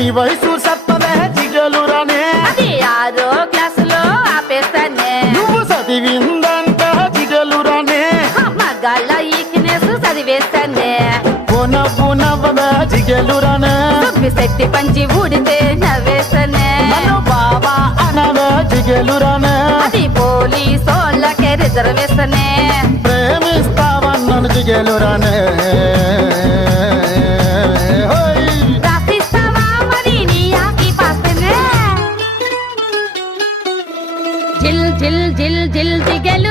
నీ వయసు సత్తలే జిగలురానే అది 6 క్లాసులో ఆపేస్తానే నువ్వు చదివిందంట జిగలురానే మగాళ్ళ ఈక్నెస్ చదివేస్తానే నవ్వదా జిగలురానే శక్తి పంచి ఊడితే నవ్వేస్తానే నన్ను బాబా అనదా జిగలురానే అది పోలీసోళ్ళకే రిజర్వేషనే ప్రేమిస్తావన్నను జిగలురానే రాసిస్తావా మరి నీ ఆకి పాస్తనే జిల్ జిల్ జిల్ జిల్ జిగలు